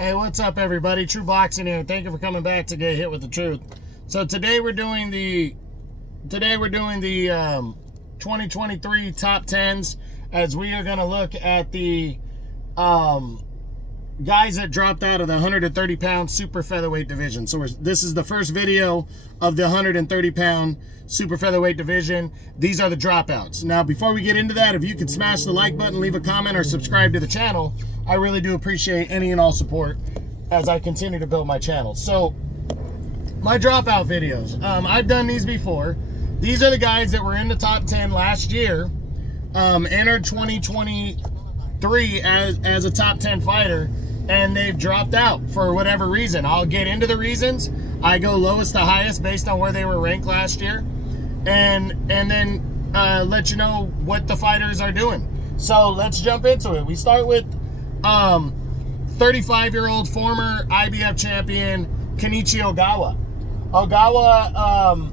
Hey, what's up, everybody? True Boxing here. Thank you for coming back to get hit with the truth. So today we're doing the 2023 top 10s, as we are going to look at the guys that dropped out of the 130-pound super featherweight division. So this is the first video of the 130-pound super featherweight division. These are the dropouts. Now, before we get into that, if you could smash the like button, leave a comment, or subscribe to the channel, I really do appreciate any and all support as I continue to build my channel. So, my dropout videos. I've done these before. These are the guys that were in the top 10 last year, entered 2023 as a top 10 fighter, and they've dropped out for whatever reason. I'll get into the reasons. I go lowest to highest based on where they were ranked last year, and then let you know what the fighters are doing. So let's jump into it. We start with 35-year-old former IBF champion Kenichi Ogawa. Ogawa,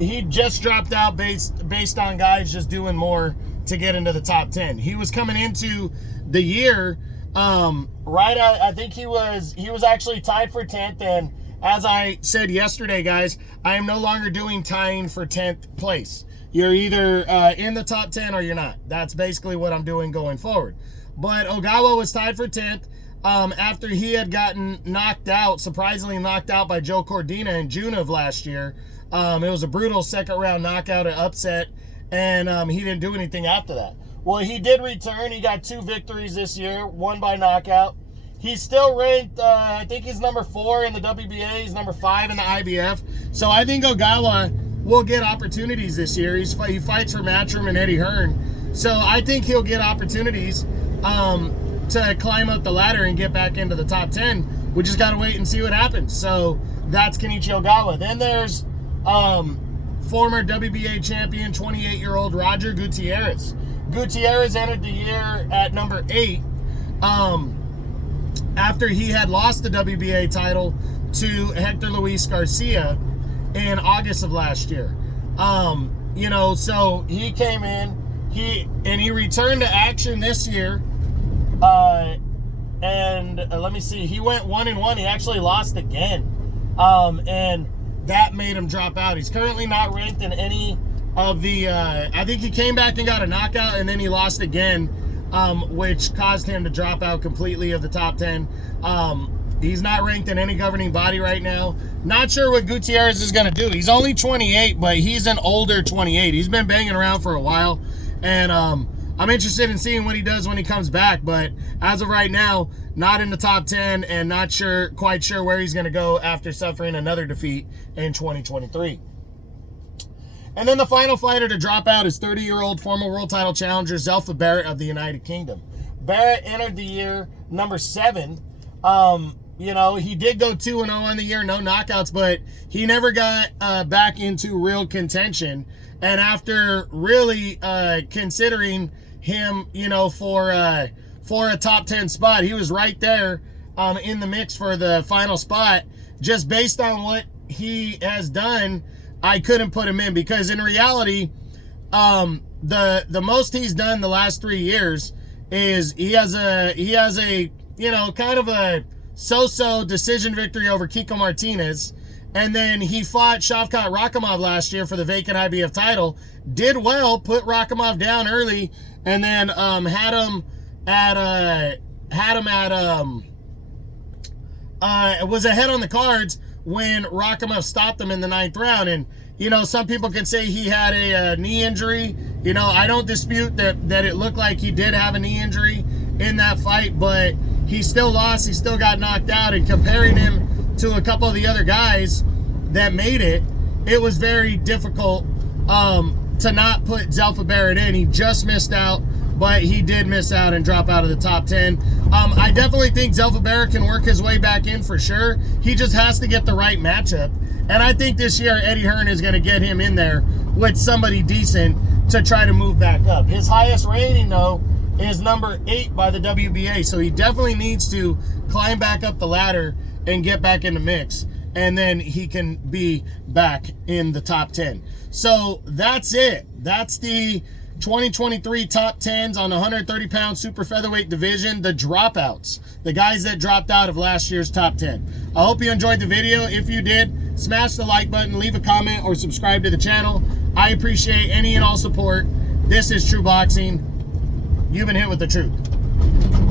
he just dropped out based on guys just doing more to get into the top 10. He was coming into the year I think he was actually tied for 10th, and as I said yesterday, guys, I am no longer doing tying for 10th place. You're either in the top 10 or you're not. That's basically what I'm doing going forward. But Ogawa was tied for 10th after he had gotten surprisingly knocked out by Joe Cordina in June of last year. It was a brutal second-round knockout, an upset, and he didn't do anything after that. Well, he did return. He got 2 victories this year, one by knockout. He's still ranked, I think he's number 4 in the WBA. He's number 5 in the IBF. So I think Ogawa will get opportunities this year. He fights for Matchroom and Eddie Hearn. So I think he'll get opportunities to climb up the ladder and get back into the top 10. We just got to wait and see what happens. So that's Kenichi Ogawa. Then there's former WBA champion, 28-year-old Roger Gutierrez. Gutierrez entered the year at number 8 after he had lost the WBA title to Hector Luis Garcia in August of last year. So he came in, he returned to action this year, and let me see, he went 1-1. He actually lost again, and that made him drop out. He's currently not ranked in any of the I think he came back and got a knockout, and then he lost again, which caused him to drop out completely of the top 10. He's not ranked in any governing body right now. Not sure what Gutierrez is going to do. He's only 28, but he's an older 28. He's been banging around for a while, and I'm interested in seeing what he does when he comes back. But as of right now, not in the top 10, and not quite sure where he's going to go after suffering another defeat in 2023. And then the final fighter to drop out is 30-year-old former world title challenger Zelfa Barrett of the United Kingdom. Barrett entered the year number 7. He did go 2-0 on the year, no knockouts, but he never got back into real contention. And after really considering him, for a top 10 spot, he was right there in the mix for the final spot. Just based on what he has done, I couldn't put him in, because in reality, the most he's done the last 3 years is he has a kind of a so-so decision victory over Kiko Martinez, and then he fought Shavkat Rakhimov last year for the vacant IBF title, did well, put Rakhimov down early, and then was ahead on the cards when Rakhimov stopped him in the 9th round. And some people can say he had a knee injury. I don't dispute that it looked like he did have a knee injury in that fight, but he still lost. He still got knocked out. And comparing him to a couple of the other guys that made it, it was very difficult to not put Zelfa Barrett in. He just missed out, but he did miss out and drop out of the top 10. I definitely think Zelfa Barrett can work his way back in for sure. He just has to get the right matchup. And I think this year Eddie Hearn is going to get him in there with somebody decent to try to move back up. His highest rating, though, is number 8 by the WBA. So he definitely needs to climb back up the ladder and get back in the mix. And then he can be back in the top 10. So that's it. That's the 2023 top 10s on the 130-pound super featherweight division, the dropouts, the guys that dropped out of last year's top 10. I hope you enjoyed the video. If you did, smash the like button, leave a comment, or subscribe to the channel. I appreciate any and all support. This is True Boxing. You've been hit with the truth.